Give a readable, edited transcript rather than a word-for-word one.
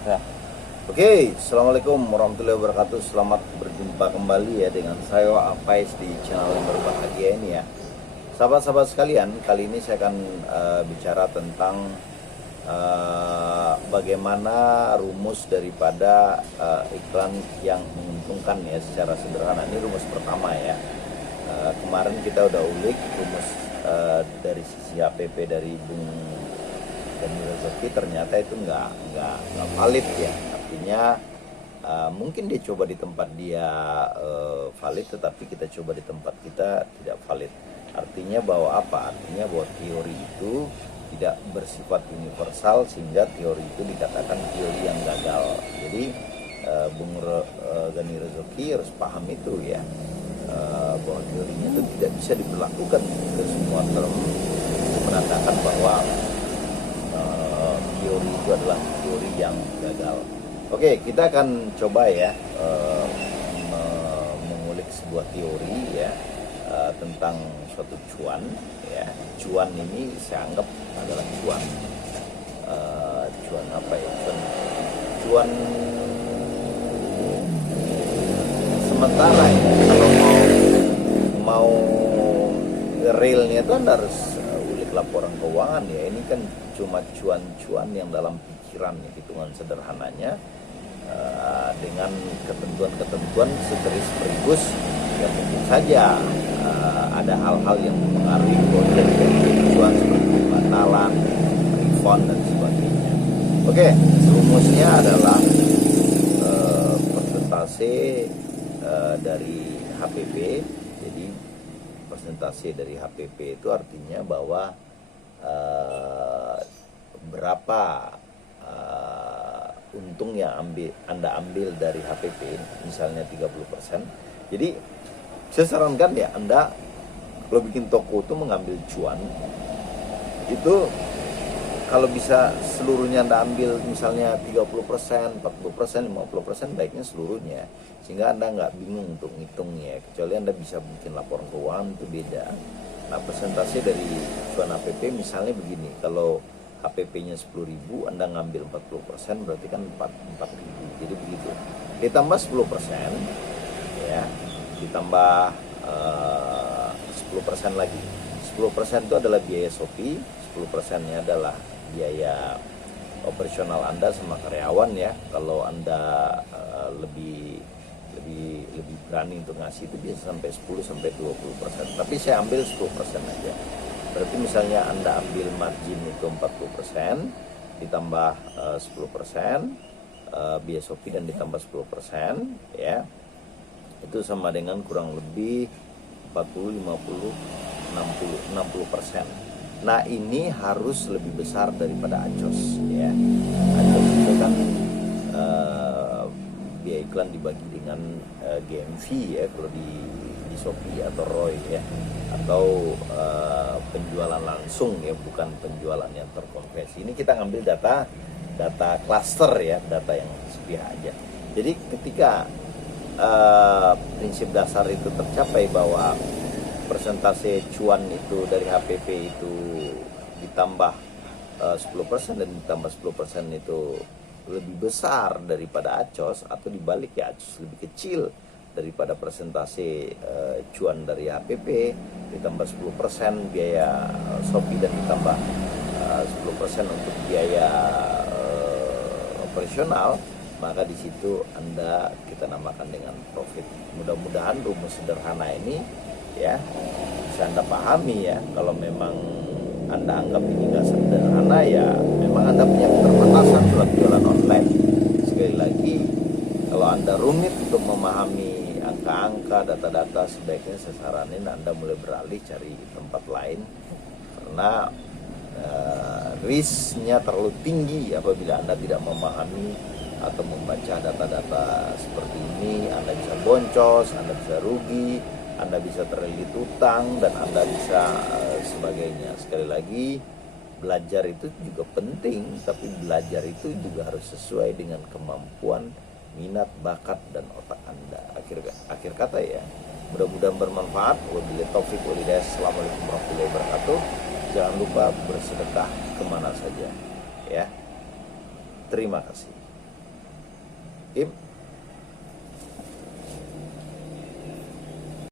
Ya. Oke, assalamualaikum warahmatullahi wabarakatuh. Selamat berjumpa kembali ya dengan saya Apais di channel yang berbahagia ini ya. Sahabat-sahabat sekalian, kali ini saya akan bicara tentang bagaimana rumus daripada iklan yang menguntungkan ya secara sederhana. Ini rumus pertama ya. Kemarin kita udah ulik rumus dari sisi HPP dari Bung Gani Rezeki, ternyata itu nggak valid ya. Artinya mungkin dia coba di tempat dia valid, tetapi kita coba di tempat kita tidak valid. Artinya bahwa apa? Artinya bahwa teori itu tidak bersifat universal sehingga teori itu dikatakan teori yang gagal. Jadi Bung Gani Rezeki harus paham itu ya, bahwa teorinya itu tidak bisa diberlakukan ke semua term. Itu menandakan bahwa teori itu adalah teori yang gagal. Oke, kita akan coba ya mengulik sebuah teori ya tentang suatu cuan ya. Cuan ini saya anggap adalah cuan apa ya? Cuan sementara ya. Kalau mau realnya itu Anda harus ulik laporan keuangan ya. Ini kan cuma cuan-cuan yang dalam pikiran ya, hitungan sederhananya dengan ketentuan-ketentuan seteris peribus yang mungkin saja ada hal-hal yang mempengaruhi dari cuan seperti pembatalan, refund dan sebagainya. Oke, rumusnya adalah persentase dari HPP. Jadi persentase dari HPP itu artinya bahwa berapa untung yang Anda ambil dari HPP, misalnya 30%. Jadi saya sarankan ya, Anda kalau bikin toko itu mengambil cuan itu kalau bisa seluruhnya Anda ambil, misalnya 30%, 40%, 50%, baiknya seluruhnya, sehingga Anda nggak bingung untuk ngitungnya. Kecuali Anda bisa bikin laporan keuangan, itu beda. Nah, persentase dari cuan HPP misalnya begini, kalau HPP-nya 10.000, Anda ngambil 40%, berarti kan 4.000. Jadi begitu. Ditambah 10%, ya, ditambah 10% lagi. 10% itu adalah biaya Shopee, 10%-nya adalah biaya operasional Anda sama karyawan ya. Kalau Anda lebih berani untuk ngasih, itu bisa sampai 10-20%. Tapi saya ambil 10% aja. Berarti misalnya Anda ambil margin itu 40%, ditambah 10%, biaya Shopee dan ditambah 10%, ya. Itu sama dengan kurang lebih 40, 50, 60%. Nah, ini harus lebih besar daripada ACOS ya. ACOS itu kan biaya iklan dibagi dengan GMV ya, kalau di Shopee atau ROI ya, atau penjualan langsung ya, bukan penjualan yang terkonversi. Ini kita ngambil data cluster ya, data yang sepihak aja. Jadi ketika prinsip dasar itu tercapai bahwa persentase cuan itu dari HPP itu ditambah 10% dan ditambah 10% itu lebih besar daripada ACOS, atau dibalik ya, ACOS lebih kecil daripada persentase cuan dari HPP, ditambah 10% biaya Shopee dan ditambah 10% untuk biaya operasional, maka di situ kita namakan dengan profit. Mudah-mudahan rumus sederhana ini ya bisa Anda pahami ya. Kalau memang Anda anggap ini nggak sederhana, ya memang Anda punya keterbatasan dalam jualan online. Sekali lagi, kalau Anda rumit untuk memahami angka-angka, data-data, sebaiknya saya saranin Anda mulai beralih cari tempat lain, karena risknya terlalu tinggi apabila Anda tidak memahami atau membaca data-data seperti ini. Anda bisa boncos, Anda bisa rugi, Anda bisa terlilit utang, dan Anda bisa sebagainya. Sekali lagi, belajar itu juga penting, tapi belajar itu juga harus sesuai dengan kemampuan, minat, bakat, dan otak Anda. Akhir kata ya, mudah-mudahan bermanfaat. Wabillahi taufik wal hidayah. Assalamualaikum warahmatullahi wabarakatuh. Jangan lupa bersedekah kemana saja ya. Terima kasih. Im